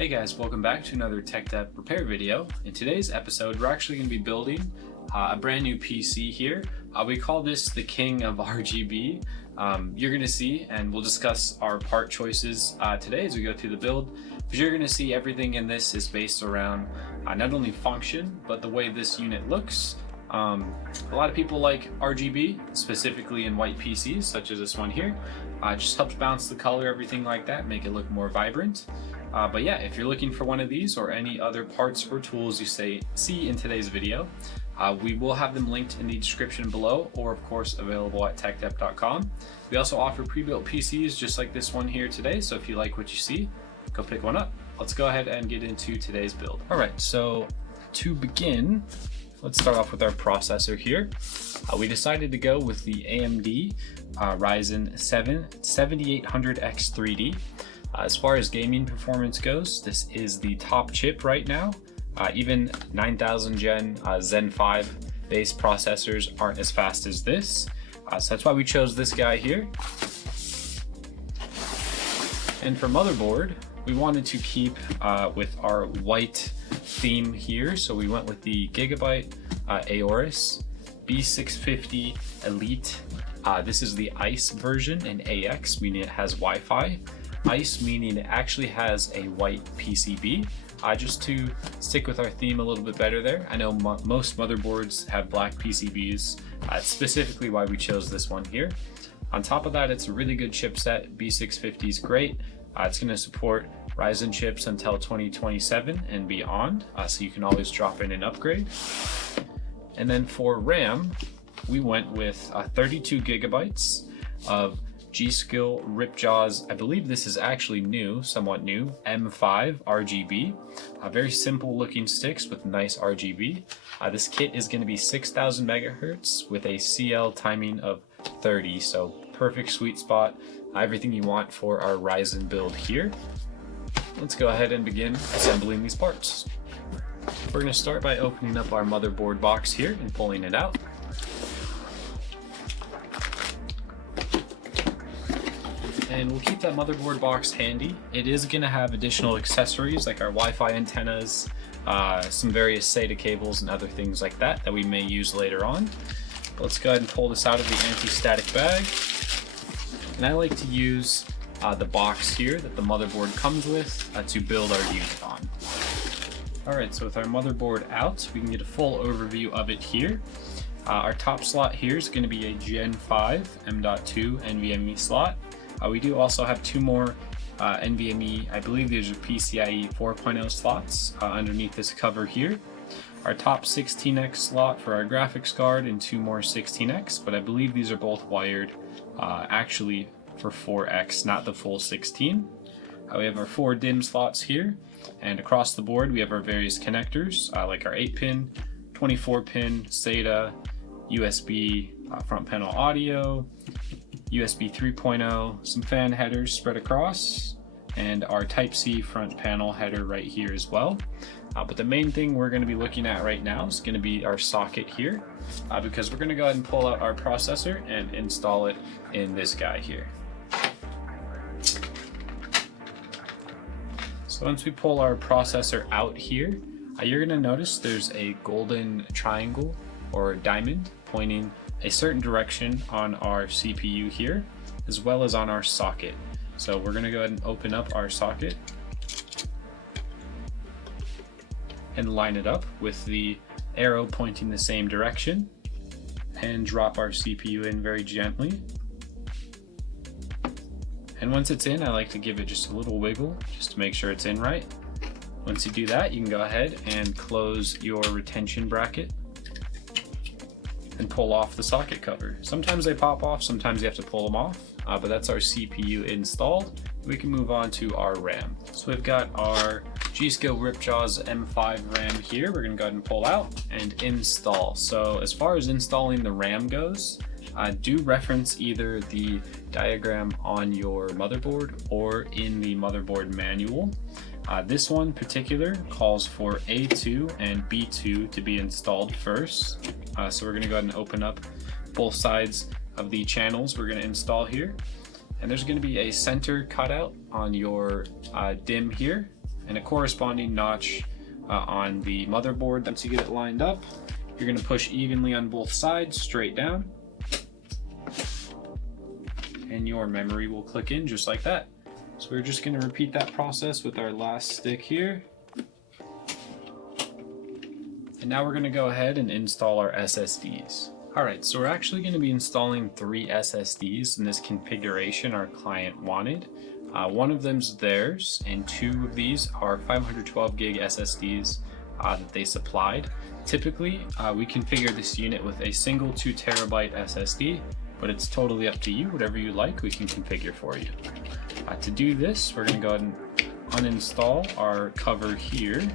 Hey guys, welcome back to another Tech Dev Repair video. In today's episode, we're actually going to be building a brand new PC here. We call this the king of RGB. You're going to see, and we'll discuss our part choices today as we go through the build. But you're going to see everything in this is based around not only function, but the way this unit looks. A lot of people like RGB, specifically in white PCs, such as this one here. Just helps bounce the color, everything like that, make it look more vibrant. But yeah, if you're looking for one of these or any other parts or tools you see in today's video, we will have them linked in the description below, or of course available at techdev.com. We also offer pre-built PCs just like this one here today, so if you like what you see, go pick one up. Let's go ahead and get into today's build. All right, so to begin, let's start off with our processor here. We decided to go with the AMD Ryzen 7 7800X3D. As far as gaming performance goes, this is the top chip right now. Even 9000 Gen Zen 5 based processors aren't as fast as this. So that's why we chose this guy here. And for motherboard, we wanted to keep with our white theme here. So we went with the Gigabyte Aorus B650 Elite. This is the ICE version, and AX meaning it has Wi-Fi. ICE meaning it actually has a white PCB, just to stick with our theme a little bit better there. I know most motherboards have black PCBs, specifically why we chose this one here. On top of that, it's a really good chipset. B650 is great. It's going to support Ryzen chips until 2027 and beyond, so you can always drop in and upgrade. And then for RAM, we went with 32 gigabytes of G.Skill Ripjaws. I believe this is actually new, somewhat new, M5 RGB. Very simple looking sticks with nice RGB. This kit is going to be 6000 megahertz with a CL timing of 30, so perfect sweet spot. Everything you want for our Ryzen build here. Let's go ahead and begin assembling these parts. We're going to start by opening up our motherboard box here and pulling it out. And we'll keep that motherboard box handy. It is going to have additional accessories like our Wi-Fi antennas, some various SATA cables and other things like that we may use later on. But let's go ahead and pull this out of the anti-static bag. And I like to use the box here that the motherboard comes with to build our unit on. Alright, so with our motherboard out, we can get a full overview of it here. Our top slot here is going to be a Gen 5 M.2 NVMe slot. We do also have two more NVMe, I believe these are PCIe 4.0 slots underneath this cover here. Our top 16x slot for our graphics card and two more 16x, but I believe these are both wired actually for 4x, not the full 16. We have our four DIMM slots here, and across the board we have our various connectors like our 8-pin, 24-pin SATA, USB front panel audio, USB 3.0, some fan headers spread across, and our Type-C front panel header right here as well. But the main thing we're going to be looking at right now is going to be our socket here, because we're going to go ahead and pull out our processor and install it in this guy here. So once we pull our processor out here, you're going to notice there's a golden triangle or diamond pointing a certain direction on our CPU here, as well as on our socket. So we're going to go ahead and open up our socket and line it up with the arrow pointing the same direction, and drop our CPU in very gently. And once it's in, I like to give it just a little wiggle just to make sure it's in right. Once you do that, you can go ahead and close your retention bracket and pull off the socket cover. Sometimes they pop off, sometimes you have to pull them off, but that's our CPU installed. We can move on to our RAM. So we've got our G.Skill Ripjaws M5 RAM here. We're gonna go ahead and pull out and install. So as far as installing the RAM goes, do reference either the diagram on your motherboard or in the motherboard manual. This one in particular calls for A2 and B2 to be installed first. So we're going to go ahead and open up both sides of the channels we're going to install here. And there's going to be a center cutout on your DIMM here, and a corresponding notch on the motherboard. Once you get it lined up, you're going to push evenly on both sides, straight down, and your memory will click in just like that. So we're just going to repeat that process with our last stick here. And now we're going to go ahead and install our SSDs. Alright, so we're actually going to be installing 3 SSDs in this configuration our client wanted. One of them's theirs, and 2 of these are 512 gig SSDs that they supplied. Typically, we configure this unit with a single 2 terabyte SSD, but it's totally up to you. Whatever you like, we can configure for you. To do this, we're going to go ahead and uninstall our cover here,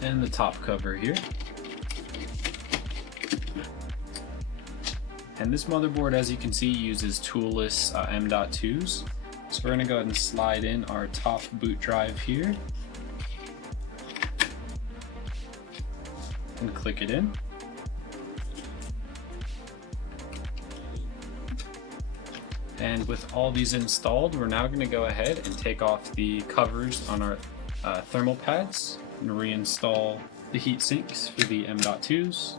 and the top cover here. And this motherboard, as you can see, uses toolless M.2s. So we're going to go ahead and slide in our top boot drive here and click it in. And with all these installed, we're now going to go ahead and take off the covers on our thermal pads and reinstall the heat sinks for the M.2s.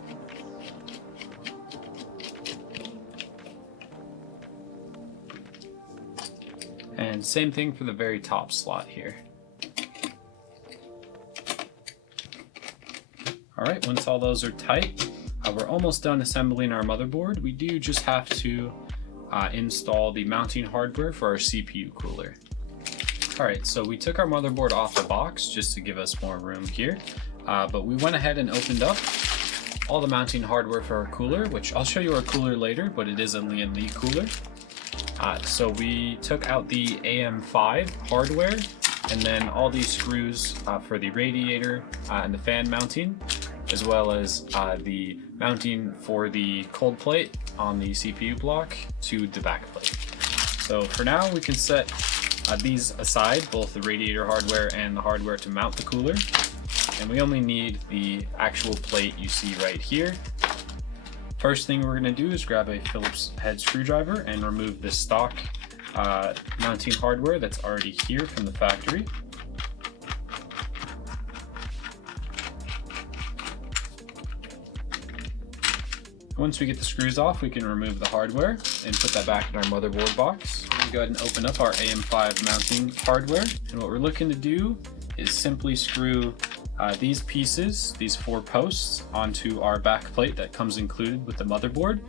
And same thing for the very top slot here. Alright, once all those are tight, we're almost done assembling our motherboard. We do just have to install the mounting hardware for our CPU cooler. Alright, so we took our motherboard off the box just to give us more room here, but we went ahead and opened up all the mounting hardware for our cooler, which I'll show you our cooler later, but it is a Lian cooler. So we took out the AM5 hardware, and then all these screws for the radiator and the fan mounting, as well as the mounting for the cold plate on the CPU block to the back plate. So for now, we can set these aside, both the radiator hardware and the hardware to mount the cooler, and we only need the actual plate you see right here. First thing we're going to do is grab a Phillips head screwdriver and remove the stock mounting hardware that's already here from the factory. Once we get the screws off, we can remove the hardware and put that back in our motherboard box. We're going to go ahead and open up our AM5 mounting hardware, and what we're looking to do is simply screw these pieces, these 4 posts, onto our back plate that comes included with the motherboard,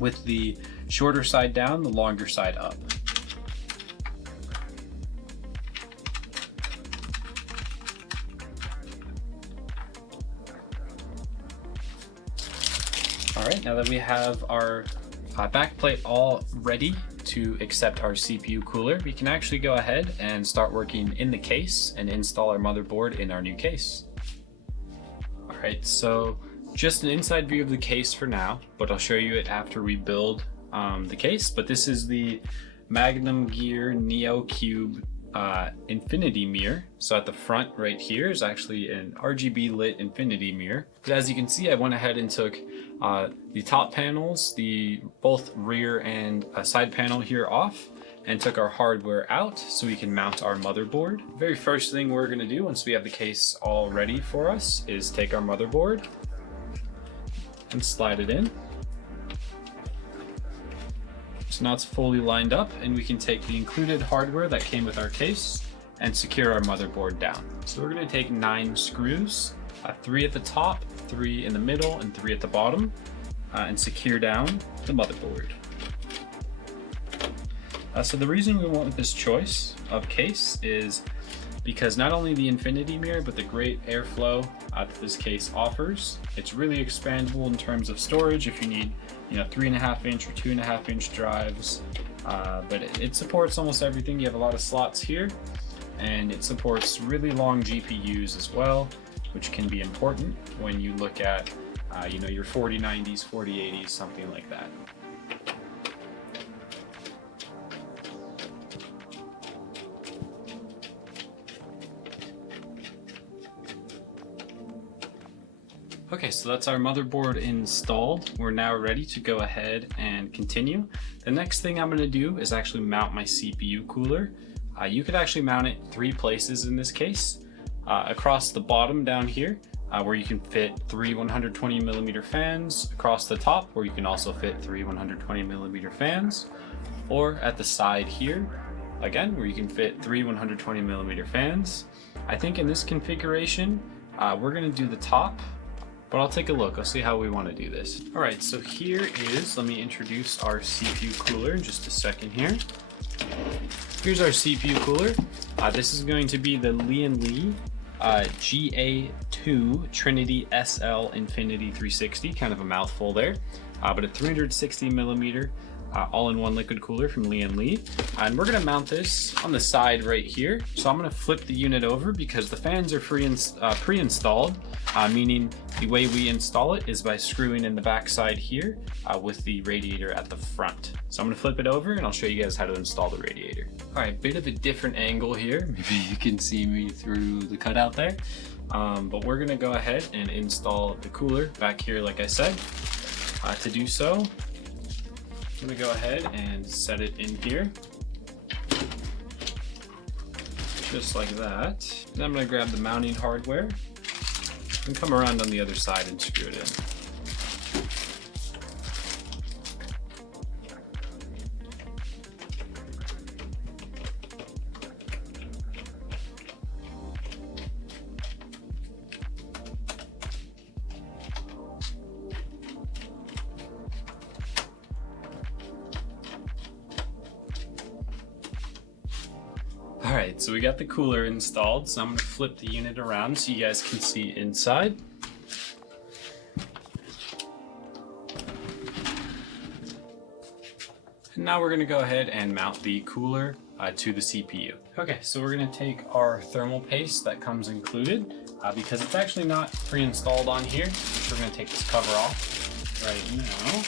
with the shorter side down, the longer side up. Alright, now that we have our back plate all ready to accept our CPU cooler, we can actually go ahead and start working in the case and install our motherboard in our new case. Alright, so just an inside view of the case for now, but I'll show you it after we build the case. But this is the Magnum Gear Neo Cube infinity mirror. So at the front right here is actually an RGB lit infinity mirror. But as you can see, I went ahead and took the top panels, the both rear and side panel here off, and took our hardware out so we can mount our motherboard. The very first thing we're going to do once we have the case all ready for us is take our motherboard and slide it in. So now it's fully lined up, and we can take the included hardware that came with our case and secure our motherboard down. So we're going to take 9 screws, 3 at the top, 3 in the middle, and 3 at the bottom, and secure down the motherboard. So the reason we went with this choice of case is because not only the infinity mirror, but the great airflow that this case offers. It's really expandable in terms of storage if you need 3.5 inch or 2.5 inch drives, but it supports almost everything. You have a lot of slots here, and it supports really long GPUs as well, which can be important when you look at your 4090s, 4080s, something like that. Okay, so that's our motherboard installed. We're now ready to go ahead and continue. The next thing I'm gonna do is actually mount my CPU cooler. You could actually mount it 3 places in this case. Across the bottom down here, where you can fit 3 120mm fans, across the top where you can also fit 3 120mm fans, or at the side here, again, where you can fit 3 120mm fans. I think in this configuration, we're gonna do the top, but I'll take a look. I'll see how we wanna do this. All right, so here is, let me introduce our CPU cooler in just a second here. Here's our CPU cooler. This is going to be the Lian GA2 Trinity SL Infinity 360, kind of a mouthful there, but a 360mm all-in-one liquid cooler from Lian. And we're gonna mount this on the side right here. So I'm gonna flip the unit over because the fans are pre-installed, meaning the way we install it is by screwing in the back side here with the radiator at the front. So I'm gonna flip it over and I'll show you guys how to install the radiator. All right, bit of a different angle here. Maybe you can see me through the cutout there. But we're gonna go ahead and install the cooler back here, like I said. To do so, I'm gonna go ahead and set it in here. Just like that. Then I'm gonna grab the mounting hardware and come around on the other side and screw it in. Alright, so we got the cooler installed, so I'm going to flip the unit around so you guys can see inside. And now we're going to go ahead and mount the cooler to the CPU. Okay, so we're going to take our thermal paste that comes included, because it's actually not pre-installed on here. So we're going to take this cover off right now.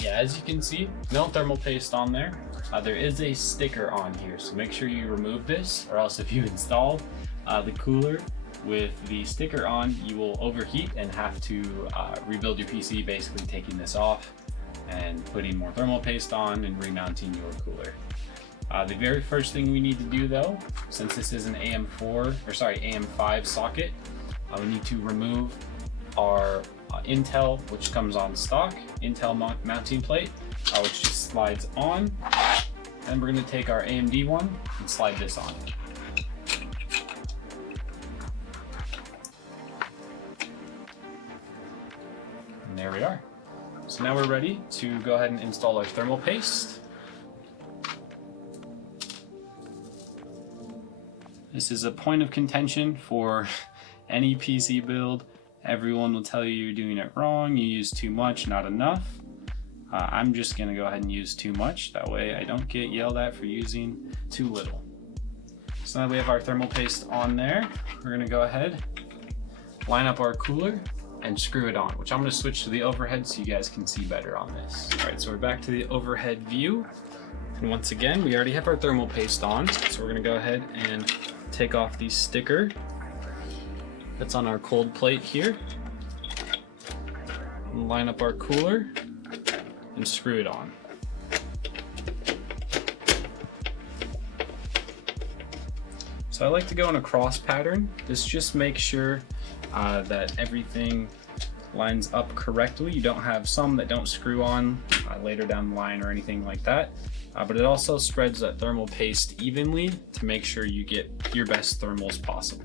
Yeah, as you can see, no thermal paste on there. There is a sticker on here, so make sure you remove this, or else if you install the cooler with the sticker on, you will overheat and have to rebuild your PC, basically taking this off and putting more thermal paste on and remounting your cooler. The very first thing we need to do though, since this is an AM5 socket, we need to remove our Intel, which comes on stock, Intel mounting plate, which just slides on. And we're going to take our AMD one and slide this on. And there we are. So now we're ready to go ahead and install our thermal paste. This is a point of contention for any PC build. Everyone will tell you you're doing it wrong, you use too much, not enough. I'm just gonna go ahead and use too much, that way I don't get yelled at for using too little. So now we have our thermal paste on there. We're gonna go ahead, line up our cooler, and screw it on, which I'm gonna switch to the overhead so you guys can see better on this. All right, so we're back to the overhead view. And once again, we already have our thermal paste on, so we're gonna go ahead and take off the sticker that's on our cold plate here, and line up our cooler and screw it on. So I like to go in a cross pattern. This just makes sure that everything lines up correctly. You don't have some that don't screw on later down the line or anything like that. But it also spreads that thermal paste evenly to make sure you get your best thermals possible.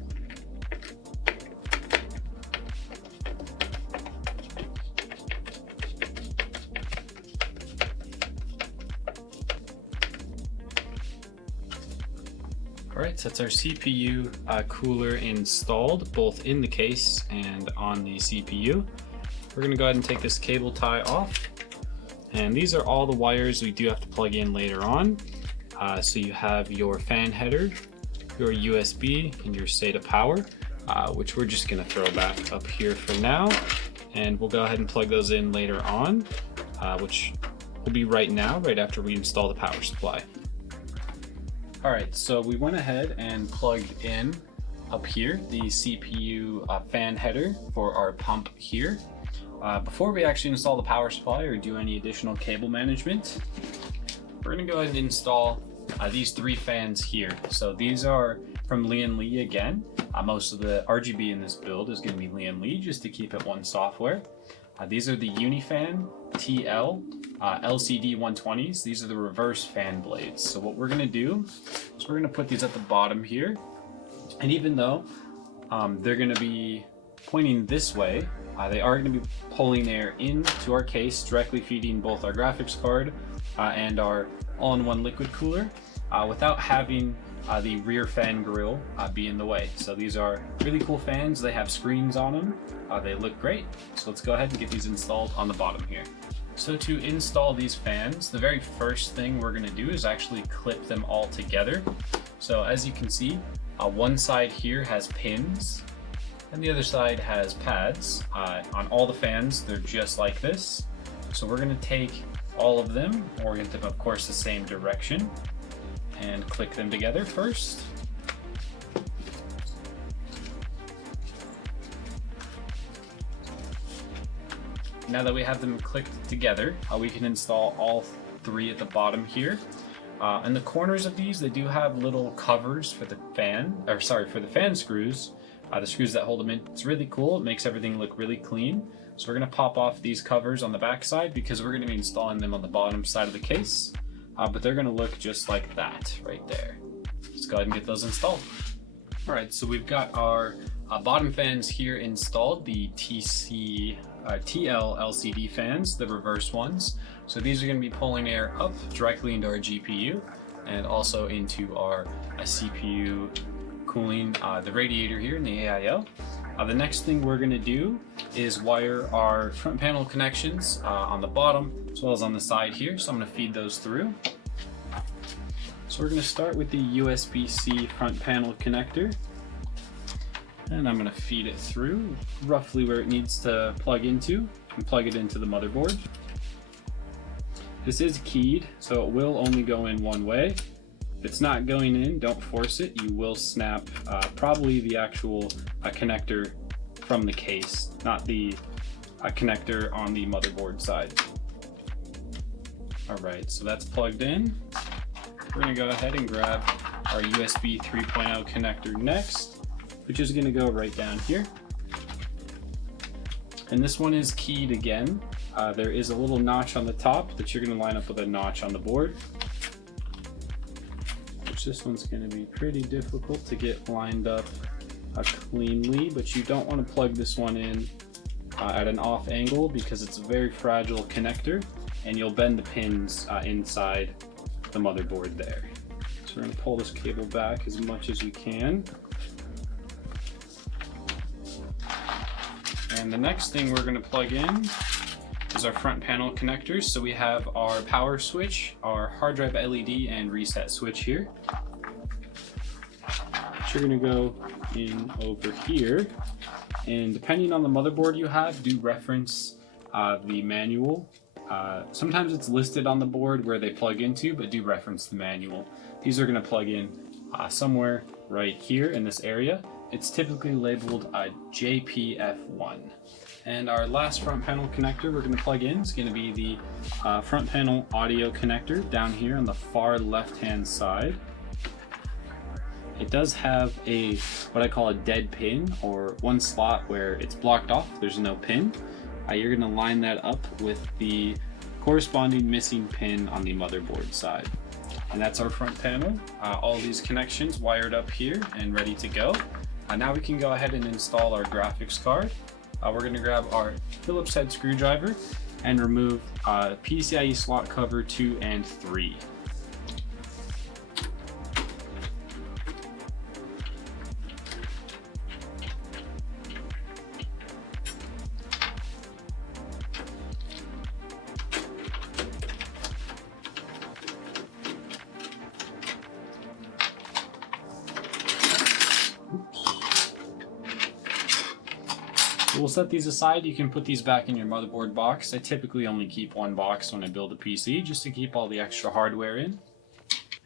Alright, so that's our CPU cooler installed, both in the case and on the CPU. We're going to go ahead and take this cable tie off. And these are all the wires we do have to plug in later on. So you have your fan header, your USB, and your SATA power, which we're just going to throw back up here for now. And we'll go ahead and plug those in later on, which will be right now, right after we install the power supply. All right, so we went ahead and plugged in up here the CPU fan header for our pump here. Before we actually install the power supply or do any additional cable management, we're gonna go ahead and install these 3 fans here. So these are from Lian again. Most of the RGB in this build is gonna be Lian just to keep it one software. These are the Unifan TL LCD 120s. These are the reverse fan blades. So what we're gonna do is we're gonna put these at the bottom here. And even though they're gonna be pointing this way, they are gonna be pulling air into our case, directly feeding both our graphics card and our all-in-one liquid cooler without having the rear fan grill be in the way. So these are really cool fans. They have screens on them. They look great. So let's go ahead and get these installed on the bottom here. So to install these fans, the very first thing we're gonna do is actually clip them all together. So as you can see, one side here has pins and the other side has pads. On all the fans, they're just like this. So we're gonna take all of them, orient them of course the same direction, and click them together first. Now that we have them clicked together, we can install all 3 at the bottom here. In the corners of these, they do have little covers for the fan, for the fan screws, the screws that hold them in. It's really cool. It makes everything look really clean. So we're gonna pop off these covers on the back side because we're gonna be installing them on the bottom side of the case, but they're gonna look just like that right there. Let's go ahead and get those installed. All right, so we've got our bottom fans here installed, the TL LCD fans, the reverse ones. So these are gonna be pulling air up directly into our GPU and also into our CPU cooling the radiator here in the AIO. The next thing we're gonna do is wire our front panel connections on the bottom as well as on the side here. So I'm gonna feed those through. So we're gonna start with the USB-C front panel connector. And I'm gonna feed it through roughly where it needs to plug into and plug it into the motherboard. This is keyed, so it will only go in one way. If it's not going in, don't force it. You will snap probably the actual connector from the case, not the connector on the motherboard side. All right, so that's plugged in. We're gonna go ahead and grab our USB 3.0 connector next, which is gonna go right down here. And this one is keyed again. There is a little notch on the top that you're gonna line up with a notch on the board. This one's going to be pretty difficult to get lined up cleanly, but you don't want to plug this one in at an off angle because it's a very fragile connector and you'll bend the pins inside the motherboard there. So we're going to pull this cable back as much as we can. And the next thing we're going to plug in is our front panel connectors. So we have our power switch, our hard drive LED, and reset switch here. Which are gonna go in over here. And depending on the motherboard you have, do reference the manual. Sometimes it's listed on the board where they plug into, but do reference the manual. These are gonna plug in somewhere right here in this area. It's typically labeled JPF1. And our last front panel connector we're going to plug in is going to be the front panel audio connector down here on the far left hand side. It does have a what I call a dead pin, or one slot where it's blocked off, there's no pin. You're going to line that up with the corresponding missing pin on the motherboard side. And that's our front panel. All these connections wired up here and ready to go. Now we can go ahead and install our graphics card. We're going to grab our Phillips head screwdriver and remove PCIe slot cover 2 and 3. We'll set these aside. You can put these back in your motherboard box. I typically only keep one box when I build a PC, just to keep all the extra hardware in.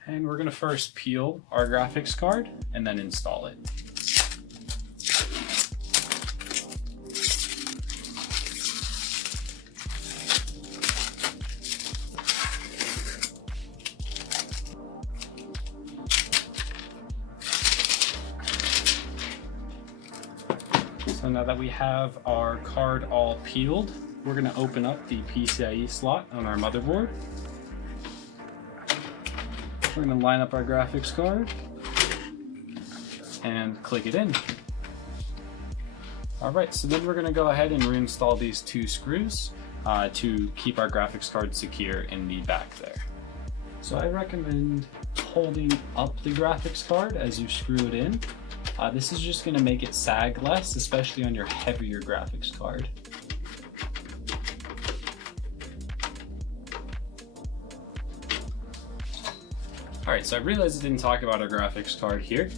And we're going to first peel our graphics card and then install it. So now that we have our card all peeled, we're going to open up the PCIe slot on our motherboard. We're going to line up our graphics card and click it in. Alright, so then we're going to go ahead and reinstall these 2 screws to keep our graphics card secure in the back there. So I recommend holding up the graphics card as you screw it in. This is just going to make it sag less, especially on your heavier graphics card. Alright, so I realized I didn't talk about our graphics card here.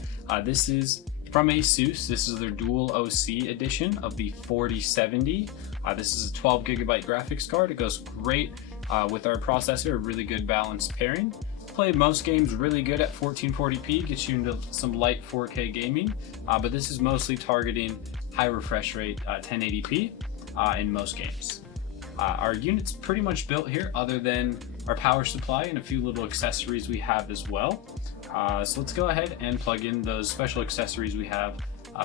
This is from ASUS. This is their dual OC edition of the 4070. This is a 12 gigabyte graphics card. It goes great with our processor, a really good balanced pairing. Play most games really good at 1440p, gets you into some light 4K gaming, but this is mostly targeting high refresh rate 1080p in most games. Our unit's pretty much built here other than our power supply and a few little accessories we have as well. So let's go ahead and plug in those special accessories we have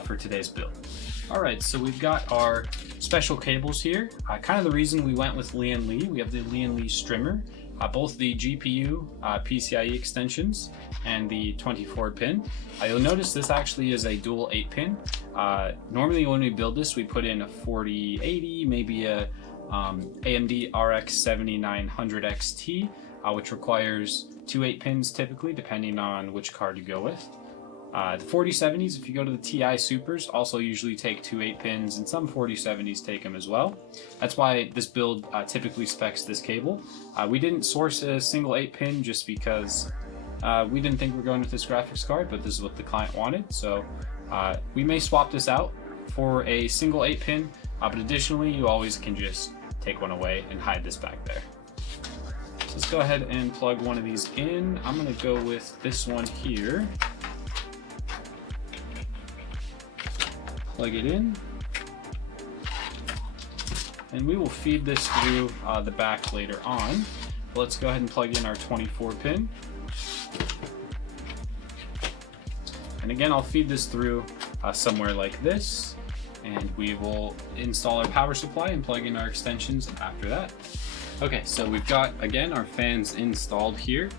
for today's build. Alright, so we've got our special cables here. Kind of the reason we went with Lian. We have the Lian strimmer, both the GPU PCIe extensions and the 24 pin. You'll notice this actually is a dual 8 pin. Normally when we build this, we put in a 4080, maybe a AMD RX 7900 XT, which requires 2 8 pins typically, depending on which card you go with. The 4070s, if you go to the TI Supers, also usually take 2 8 pins, and some 4070s take them as well. That's why this build typically specs this cable. We didn't source a single 8 pin just because we didn't think we were going with this graphics card, but this is what the client wanted. So we may swap this out for a single 8 pin, but additionally, you always can just take one away and hide this back there. So let's go ahead and plug one of these in. I'm going to go with this one here. Plug it in, and we will feed this through the back later on. But let's go ahead and plug in our 24 pin. And again, I'll feed this through somewhere like this, and we will install our power supply and plug in our extensions after that. Okay, so we've got, again, our fans installed here.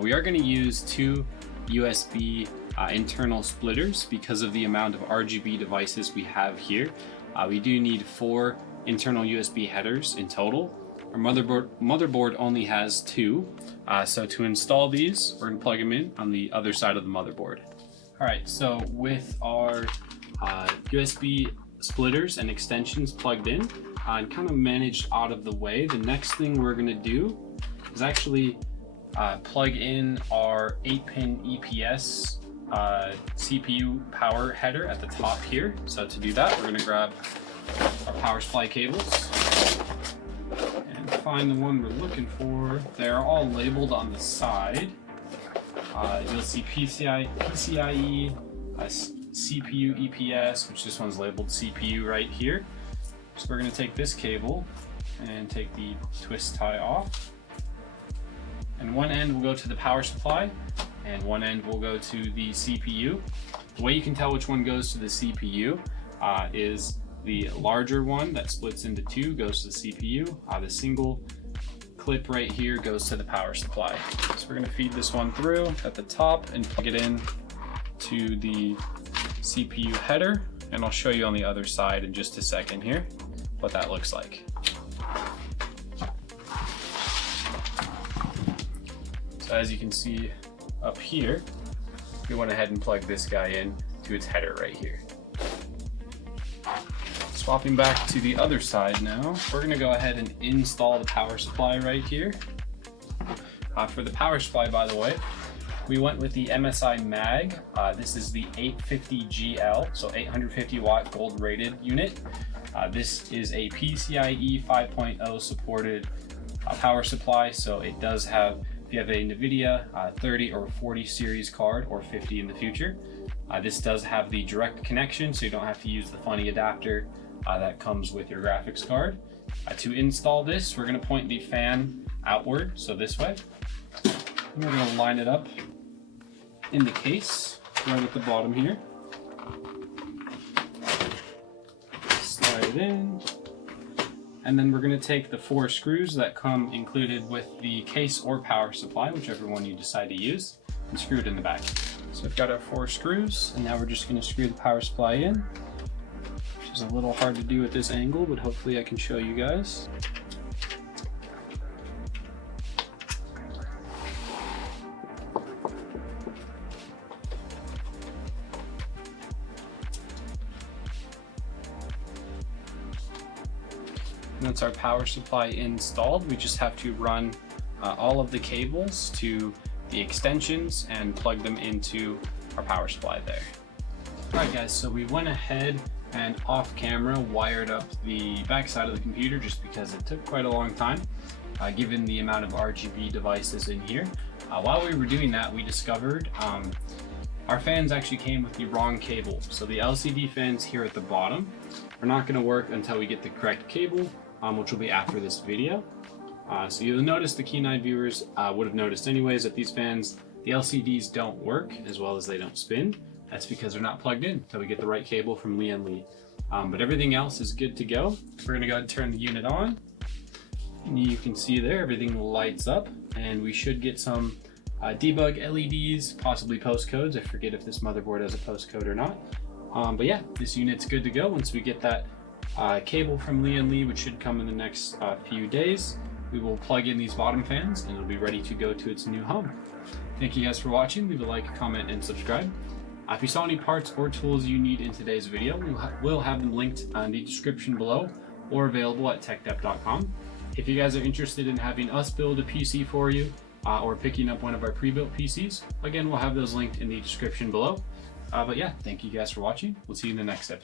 We are going to use 2 USB internal splitters because of the amount of RGB devices we have here. We do need 4 internal USB headers in total. Our motherboard only has 2, so to install these, we're going to plug them in on the other side of the motherboard. Alright, so with our USB splitters and extensions plugged in and kind of managed out of the way, the next thing we're going to do is actually plug in our 8-pin EPS CPU power header at the top here. So to do that, we're going to grab our power supply cables and find the one we're looking for. They're all labeled on the side. You'll see PCIe, CPU EPS, which this one's labeled CPU right here. So we're going to take this cable and take the twist tie off. And one end will go to the power supply, and one end will go to the CPU. The way you can tell which one goes to the CPU is the larger one that splits into 2 goes to the CPU. The single clip right here goes to the power supply. So we're going to feed this one through at the top and plug it in to the CPU header. And I'll show you on the other side in just a second here what that looks like. So as you can see up here, we went ahead and plugged this guy in to its header right here. Swapping back to the other side now, we're going to go ahead and install the power supply right here. For the power supply, by the way, we went with the MSI Mag. This is the 850GL, so 850 watt gold rated unit. This is a PCIe 5.0 supported power supply, so it does have, if you have a NVIDIA 30 or 40 series card, or 50 in the future, this does have the direct connection, so you don't have to use the funny adapter that comes with your graphics card. To install this, we're going to point the fan outward, so this way. And we're going to line it up in the case, right at the bottom here. it in. And then we're going to take the 4 screws that come included with the case or power supply, whichever one you decide to use, and screw it in the back. So I've got our 4 screws, and now we're just going to screw the power supply in, which is a little hard to do at this angle, but hopefully I can show you guys. Once our power supply installed, we just have to run all of the cables to the extensions and plug them into our power supply there. Alright guys, so we went ahead and off camera wired up the back side of the computer just because it took quite a long time given the amount of RGB devices in here. While we were doing that, we discovered our fans actually came with the wrong cable. So the LCD fans here at the bottom are not going to work until we get the correct cable, which will be after this video. So you'll notice, the keen eye viewers would have noticed anyways, that these fans, the LCDs don't work as well as they don't spin. That's because they're not plugged in until we get the right cable from Lian. But everything else is good to go. We're going to go ahead and turn the unit on. And you can see there, everything lights up, and we should get some debug LEDs, possibly postcodes. I forget if this motherboard has a postcode or not. But yeah, this unit's good to go once we get that cable from Lian, which should come in the next few days. We will plug in these bottom fans and it'll be ready to go to its new home. Thank you guys for watching. Leave a like, comment, and subscribe. If you saw any parts or tools you need in today's video, we'll have them linked in the description below or available at techdep.com. If you guys are interested in having us build a PC for you or picking up one of our pre-built PCs, again, we'll have those linked in the description below. But yeah, thank you guys for watching. We'll see you in the next episode.